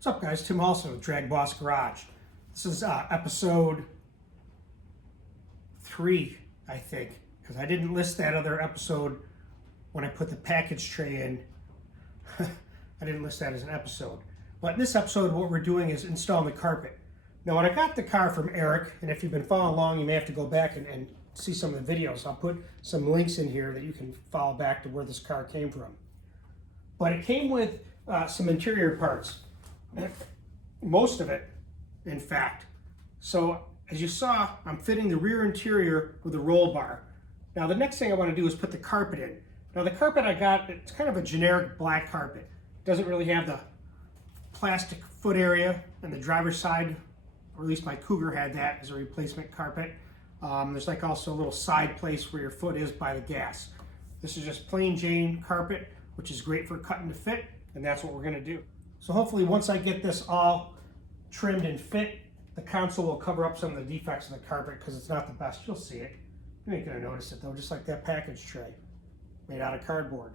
What's up, guys? Tim Halson with DragBoss Garage. This is episode 3, I think, because I didn't list that other episode when I put the package tray in. I didn't list that as an episode. But in this episode, what we're doing is installing the carpet. Now, when I got the car from Eric, and if you've been following along, you may have to go back and see some of the videos. I'll put some links in here that you can follow back to where this car came from. But it came with some interior parts. Most of it, in fact. So as you saw, I'm fitting the rear interior with a roll bar. Now the next thing I want to do is put the carpet in. Now the carpet I got, it's kind of a generic black carpet. It doesn't really have the plastic foot area on the driver's side, or at least my Cougar had that as a replacement carpet. There's like also a little side place where your foot is by the gas. This is just plain Jane carpet, which is great for cutting to fit, and that's what we're going to do. So hopefully once I get this all trimmed and fit, the counsel will cover up some of the defects in the carpet because it's not the best. You'll see it. You ain't going to notice it though, just like that package tray made out of cardboard.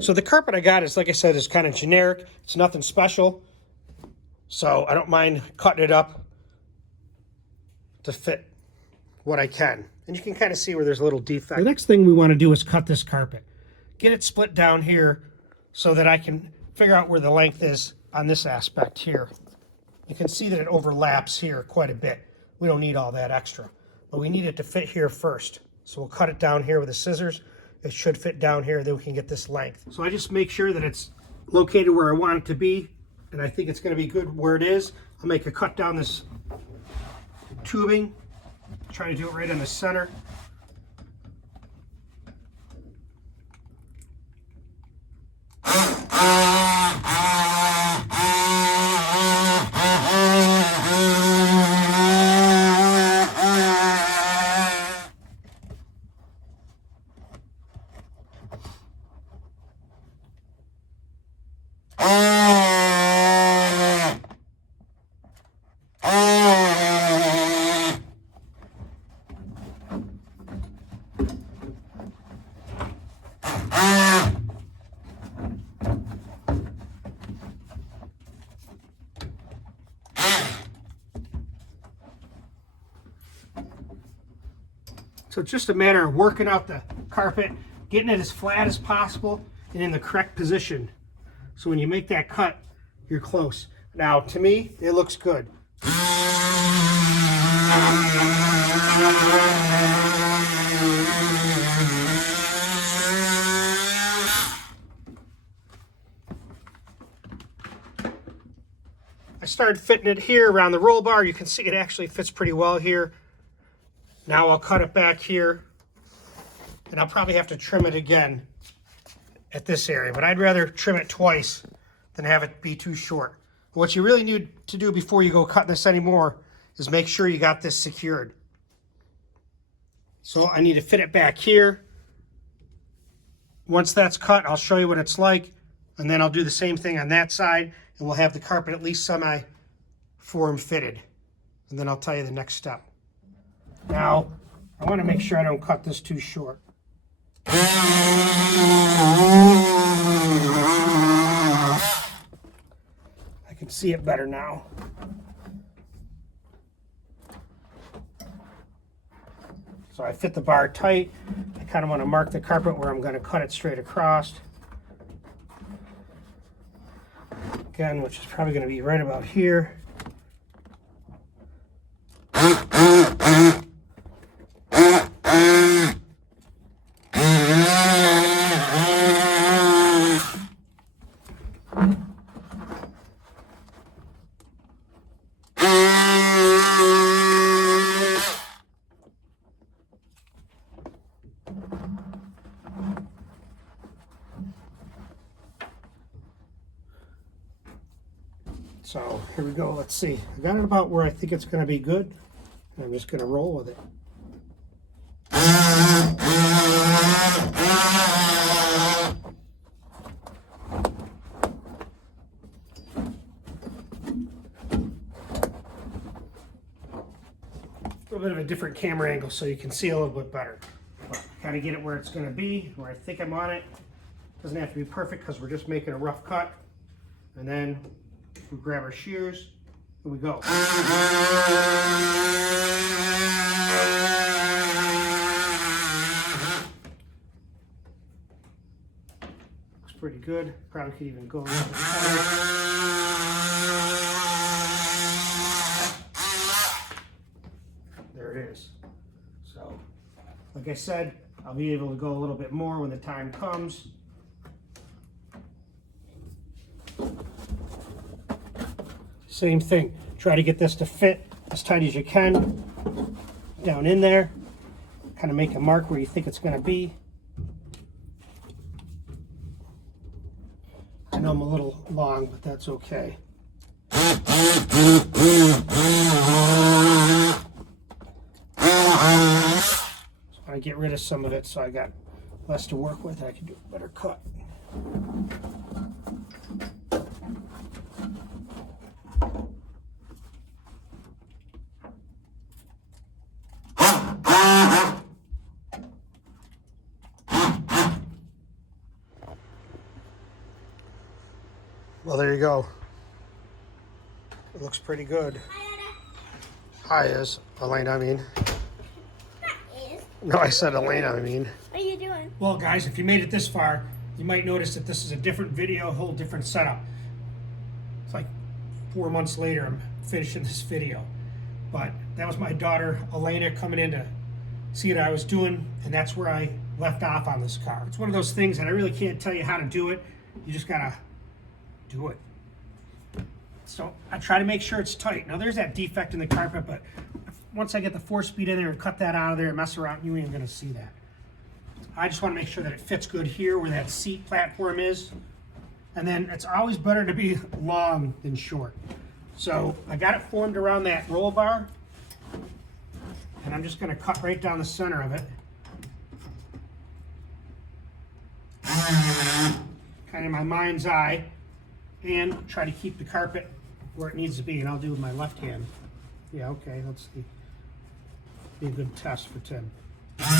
So the carpet I got is, like I said, is kind of generic. It's nothing special. So I don't mind cutting it up to fit what I can. And you can kind of see where there's a little defect. The next thing we want to do is cut this carpet. Get it split down here so that I can figure out where the length is on this aspect here. You can see that it overlaps here quite a bit. We don't need all that extra, but we need it to fit here first. So we'll cut it down here with the scissors. It should fit down here, then we can get this length. So I just make sure that it's located where I want it to be, and I think it's going to be good where it is. I'll make a cut down this tubing, try to do it right in the center. So it's just a matter of working out the carpet, getting it as flat as possible and in the correct position. So when you make that cut, you're close. Now, to me, it looks good. I started fitting it here around the roll bar. You can see it actually fits pretty well here. Now I'll cut it back here, and I'll probably have to trim it again at this area, but I'd rather trim it twice than have it be too short. What you really need to do before you go cutting this anymore is make sure you got this secured. So I need to fit it back here. Once that's cut, I'll show you what it's like, and then I'll do the same thing on that side, and we'll have the carpet at least semi-form fitted. And then I'll tell you the next step. Now, I want to make sure I don't cut this too short. I can see it better now. So I fit the bar tight. I kind of want to mark the carpet where I'm going to cut it straight across. Again, which is probably going to be right about here. So here we go, let's see. I got it about where I think it's going to be good, and I'm just going to roll with it. A little bit of a different camera angle so you can see a little bit better. Kind of get it where it's going to be, where I think I'm on it. Doesn't have to be perfect because we're just making a rough cut. And then We grab our shears, and we go. Looks pretty good. Probably could even go a little bit farther. There it is. So, like I said, I'll be able to go a little bit more when the time comes. Same thing. Try to get this to fit as tight as you can down in there. Kind of make a mark where you think it's going to be. I know I'm a little long, but that's okay. Just want to get rid of some of it so I got less to work with. I can do a better cut. Well, there you go. It looks pretty good. Hi, Iz. Elena, I mean. No, I said Elena, I mean. What are you doing? Well, guys, if you made it this far, you might notice that this is a different video, a whole different setup. It's like 4 months later, I'm finishing this video. But that was my daughter, Elena, coming in to see what I was doing, and that's where I left off on this car. It's one of those things that I really can't tell you how to do it. You just gotta do it. So I try to make sure it's tight. Now there's that defect in the carpet, but once I get the 4-speed in there and cut that out of there and mess around, you ain't even gonna see that. I just want to make sure that it fits good here where that seat platform is. And then it's always better to be long than short. So I got it formed around that roll bar, and I'm just gonna cut right down the center of it. Kind of my mind's eye. And try to keep the carpet where it needs to be, and I'll do with my left hand. Yeah, okay, let's see. Be a good test for Tim. Let's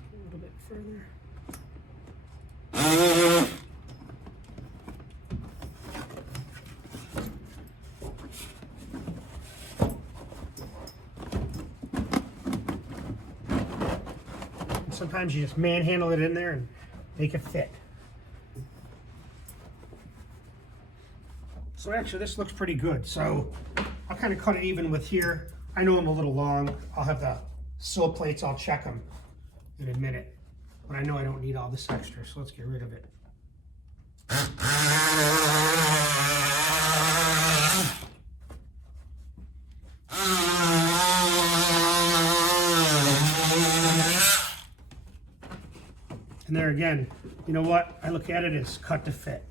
go a little bit further. Sometimes you just manhandle it in there and make it fit. So actually this looks pretty good. So I'll kind of cut it even with here. I know I'm a little long. I'll have the sill plates, I'll check them in a minute. But I know I don't need all this extra, so let's get rid of it. And there again, you know what? I look at it as cut to fit.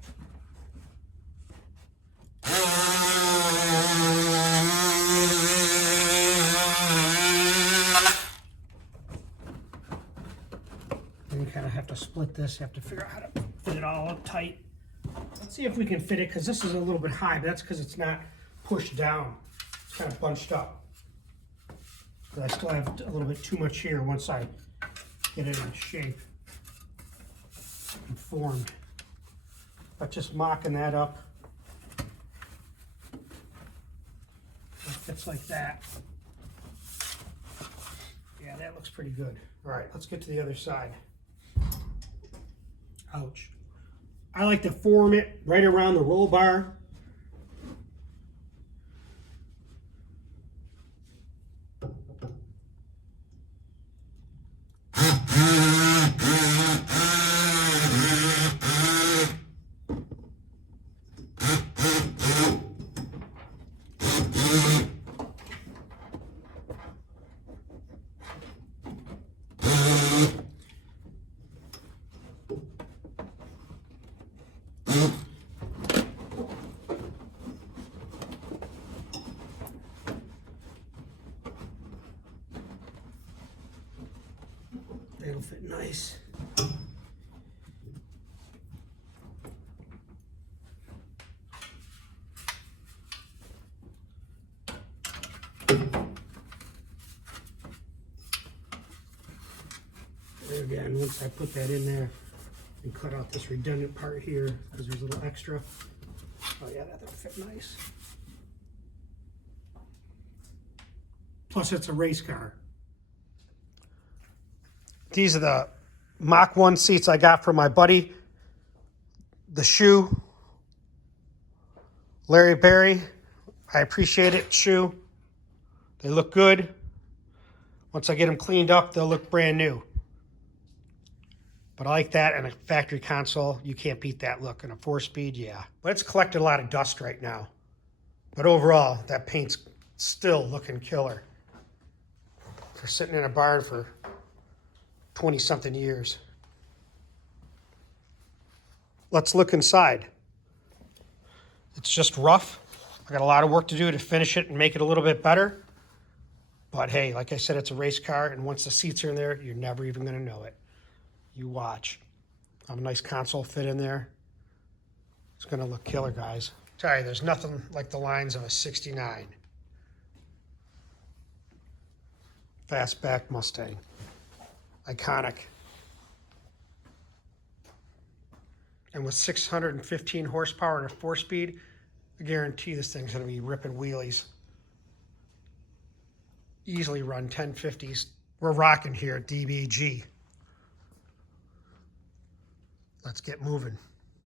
And you kind of have to split this. You have to figure out how to fit it all up tight. Let's see if we can fit it, because this is a little bit high, but that's because it's not pushed down. It's kind of bunched up. But I still have a little bit too much here once I get it in shape and formed. But just mocking that up. It fits like that. Yeah, that looks pretty good. All right, let's get to the other side. Ouch. I like to form it right around the roll bar. It'll fit nice. And again, once I put that in there and cut out this redundant part here because there's a little extra. Oh yeah, that'll fit nice. Plus it's a race car. These are the Mach 1 seats I got from my buddy, the Shoe, Larry Berry. I appreciate it, Shoe. They look good. Once I get them cleaned up, they'll look brand new. But I like that, and a factory console, you can't beat that look. And a 4-speed, yeah. But it's collected a lot of dust right now. But overall, that paint's still looking killer. For sitting in a barn for 20-something years. Let's look inside. It's just rough. I got a lot of work to do to finish it and make it a little bit better. But hey, like I said, it's a race car, and once the seats are in there, you're never even going to know it. You watch. I have a nice console fit in there. It's going to look killer, guys. Tell you, there's nothing like the lines of a 69. Fastback Mustang. Iconic. And with 615 horsepower and a 4-speed, I guarantee this thing's going to be ripping wheelies. Easily run 1050s. We're rocking here at DBG. Let's get moving.